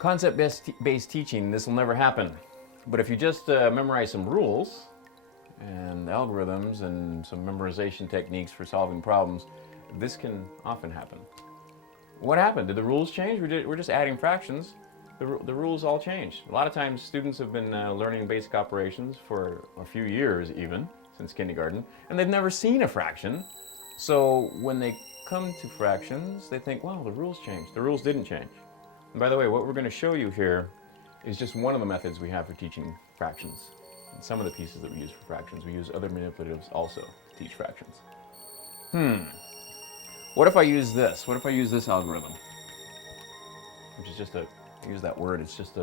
concept-based teaching, this will never happen. But if you just memorize some rules and algorithms and some memorization techniques for solving problems, this can often happen. What happened? Did the rules change? We're just adding fractions. The rules all changed. A lot of times students have been learning basic operations for a few years even, since kindergarten, and they've never seen a fraction. So when they come to fractions, they think, wow, the rules changed. The rules didn't change. And by the way, what we're going to show you here is just one of the methods we have for teaching fractions. And some of the pieces that we use for fractions. We use other manipulatives also to teach fractions. What if I use this? What if I use this algorithm? Which is just use that word, it's just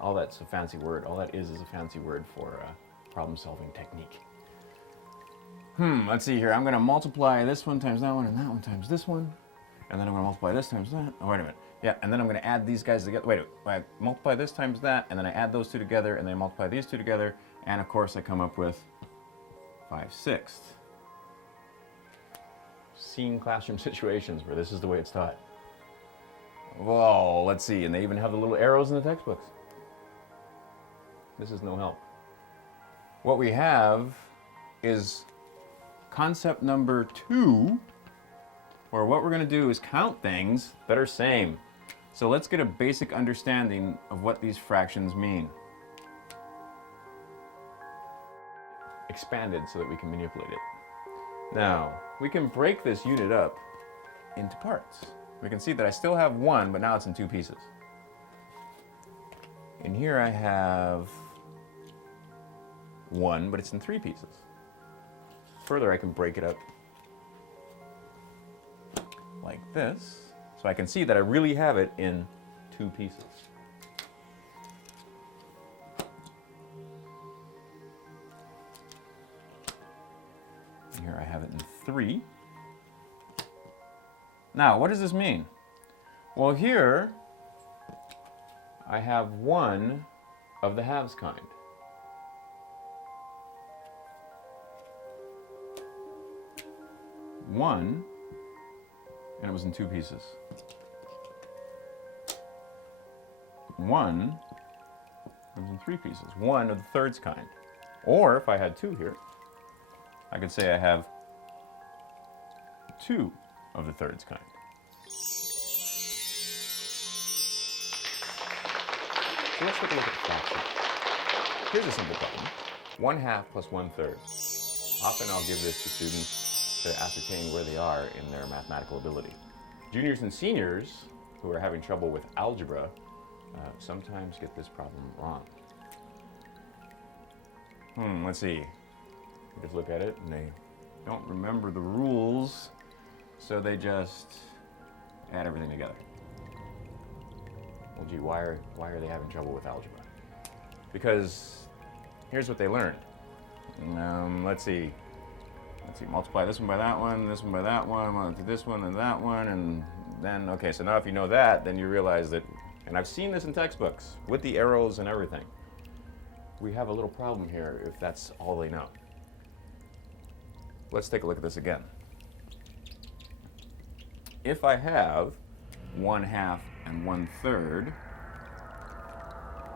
all that's a fancy word. All that is a fancy word for problem-solving technique. Let's see here. I'm going to multiply this one times that one and that one times this one. And then I'm going to multiply this times that. Oh, wait a minute. Yeah, and then I'm going to add these guys together. Wait, I multiply this times that, and then I add those two together, and then I multiply these two together, and of course I come up with 5/6. Seen classroom situations where this is the way it's taught. Whoa, let's see, and they even have the little arrows in the textbooks. This is no help. What we have is concept number 2, where what we're going to do is count things that are same. So let's get a basic understanding of what these fractions mean. Expanded so that we can manipulate it. Now, we can break this unit up into parts. We can see that I still have 1, but now it's in 2 pieces. And here I have 1, but it's in 3 pieces. Further, I can break it up like this, so I can see that I really have it in 2 pieces. And here I have it in 3. Now, what does this mean? Well, here I have 1 of the halves kind. One, and it was in 2 pieces. 1, it was in 3 pieces. 1 of the thirds kind. Or if I had 2 here, I could say I have 2 of the thirds kind. So let's take a look at the fraction. Here's a simple problem. 1/2 plus 1/3. Often I'll give this to students to ascertain where they are in their mathematical ability. Juniors and seniors who are having trouble with algebra sometimes get this problem wrong. Let's see. You just look at it and they don't remember the rules, so they just add everything together. Well, gee, why are they having trouble with algebra? Because here's what they learned. Let's see, multiply this one by that one, this one by that one, multiply this one and that one, and then, okay, so now if you know that, then you realize that, and I've seen this in textbooks, with the arrows and everything. We have a little problem here if that's all they know. Let's take a look at this again. If I have 1/2 and 1/3,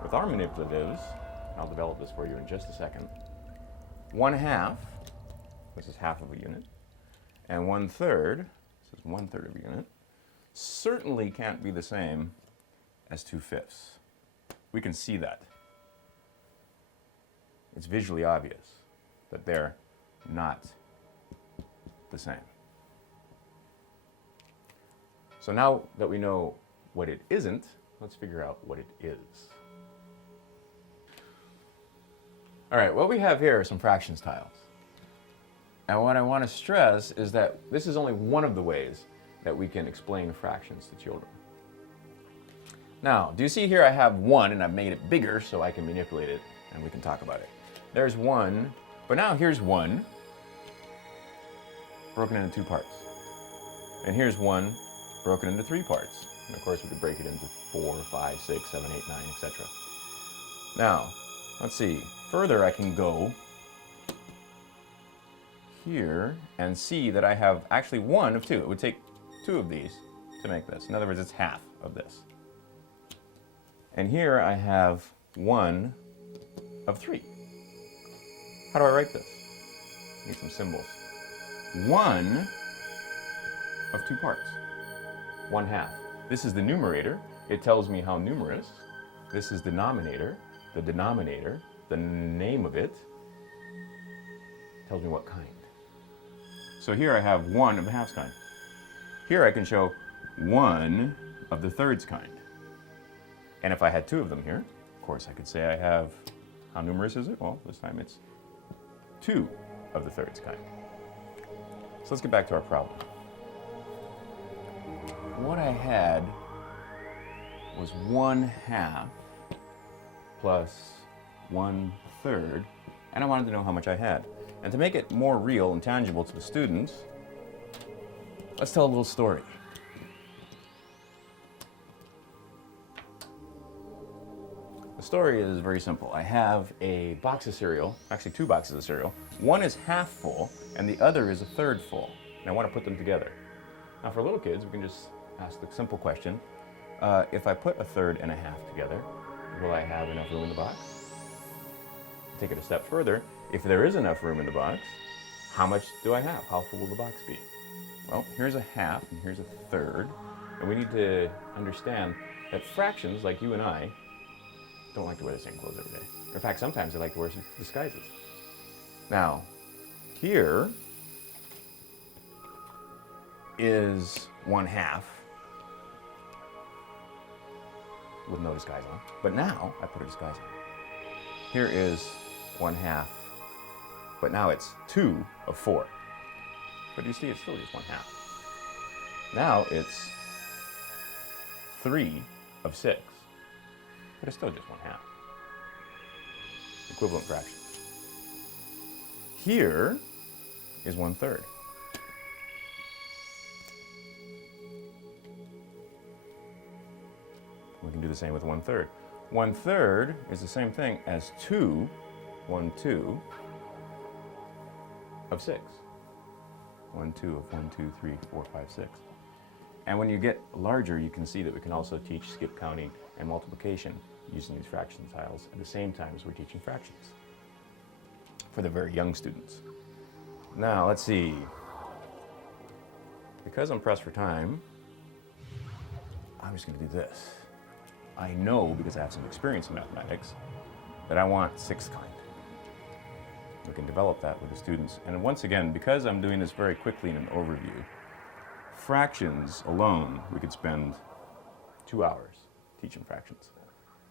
with our manipulatives, I'll develop this for you in just a second, 1/2, this is half of a unit, and 1/3, this is 1/3 of a unit, certainly can't be the same as 2/5. We can see that. It's visually obvious that they're not the same. So now that we know what it isn't, let's figure out what it is. All right, what we have here are some fractions tiles. And what I want to stress is that this is only one of the ways that we can explain fractions to children. Now, do you see here I have 1 and I've made it bigger so I can manipulate it and we can talk about it. There's 1, but now here's 1 broken into 2 parts. And here's 1 broken into 3 parts. And of course we could break it into 4, 5, 6, 7, 8, 9, etc. Now, let's see. Further, I can go here and see that I have actually 1 of 2. It would take 2 of these to make this. In other words, it's half of this. And here I have 1 of 3. How do I write this? Need some symbols. 1 of 2 parts. 1/2. This is the numerator. It tells me how numerous. This is the denominator, the name of it tells me what kind. So here I have 1 of the halves kind. Here I can show 1 of the thirds kind. And if I had 2 of them here, of course I could say I have, how numerous is it? Well, this time it's 2 of the thirds kind. So let's get back to our problem. What I had was 1/2 plus 1/3, and I wanted to know how much I had. And to make it more real and tangible to the students, let's tell a little story. The story is very simple. I have a box of cereal, actually 2 boxes of cereal. One is half full, and the other is 1/3 full. And I want to put them together. Now for little kids, we can just ask the simple question, if I put 1/3 and 1/2 together, will I have enough room in the box? Take it a step further, if there is enough room in the box, how much do I have? How full will the box be? Well, here's 1/2 and here's 1/3, and we need to understand that fractions, like you and I, don't like to wear the same clothes every day. In fact, sometimes they like to wear disguises. Now, here is 1/2 with no disguise on. But now I put a disguise on. Here is 1/2, but now it's 2 of 4. But you see, it's still just 1/2. Now it's 3 of 6, but it's still just 1/2. Equivalent fraction. Here is 1/3. We can do the same with 1/3. 1/3 is the same thing as 2 of 6. 1, 2 of 1, 2, 3, 4, 5, 6. And when you get larger, you can see that we can also teach skip counting and multiplication using these fraction tiles at the same time as we're teaching fractions for the very young students. Now, let's see. Because I'm pressed for time, I'm just going to do this. I know, because I have some experience in mathematics, that I want 6th kind. We can develop that with the students. And once again, because I'm doing this very quickly in an overview, fractions alone, we could spend 2 hours teaching fractions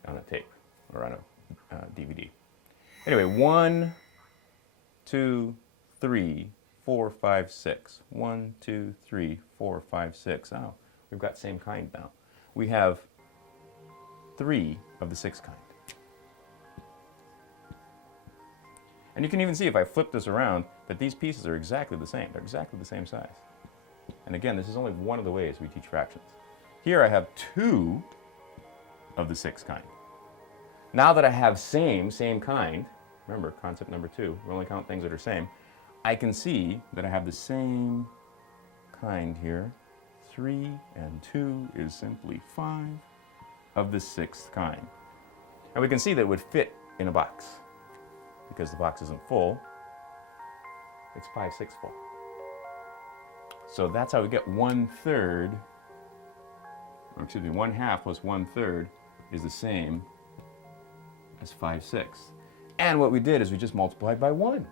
on a tape or on a DVD. Anyway, 1, 2, 3, 4, 5, 6. 1, 2, 3, 4, 5, 6. Oh, we've got same kind now. We have 3 of the 6th kind. And you can even see if I flip this around that these pieces are exactly the same. They're exactly the same size. And again, this is only one of the ways we teach fractions. Here I have 2 of the 6th kind. Now that I have same kind, remember concept number 2, we only count things that are same, I can see that I have the same kind here. 3 and 2 is simply 5 of the 6th kind. And we can see that it would fit in a box. Because the box isn't full, it's 5/6 full. So that's how we get 1/3, or excuse me, 1/2 plus 1/3 is the same as 5/6. And what we did is we just multiplied by 1.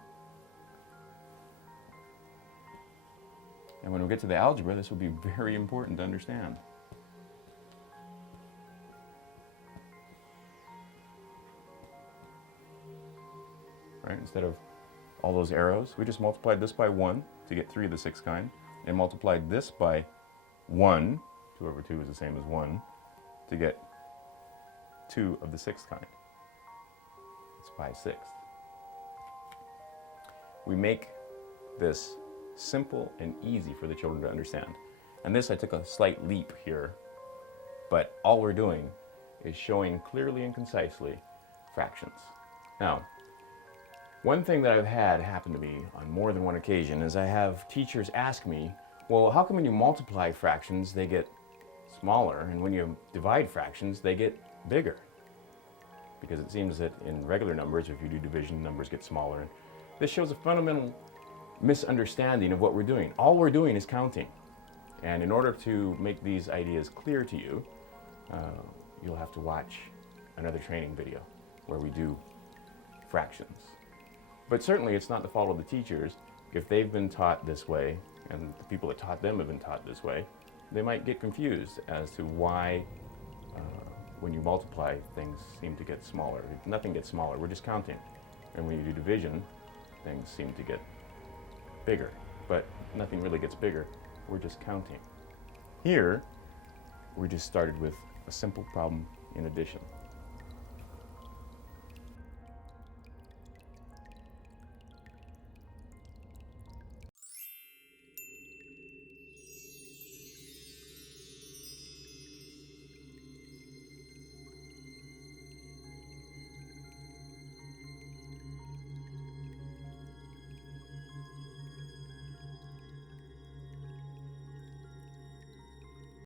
And when we get to the algebra, this will be very important to understand. Right? Instead of all those arrows, we just multiplied this by 1 to get 3 of the 6th kind, and multiplied this by 1, 2 over 2 is the same as 1, to get 2 of the 6th kind. It's 5/6. We make this simple and easy for the children to understand. And this, I took a slight leap here, but all we're doing is showing clearly and concisely fractions. Now, one thing that I've had happen to me on more than one occasion is I have teachers ask me, well, how come when you multiply fractions they get smaller, and when you divide fractions they get bigger. Because it seems that in regular numbers, if you do division, numbers get smaller. And this shows a fundamental misunderstanding of what we're doing. All we're doing is counting. And in order to make these ideas clear to you, you'll have to watch another training video where we do fractions. But certainly it's not the fault of the teachers. If they've been taught this way, and the people that taught them have been taught this way, they might get confused as to why when you multiply, things seem to get smaller. Nothing gets smaller, we're just counting. And when you do division, things seem to get bigger. But nothing really gets bigger, we're just counting. Here, we just started with a simple problem in addition.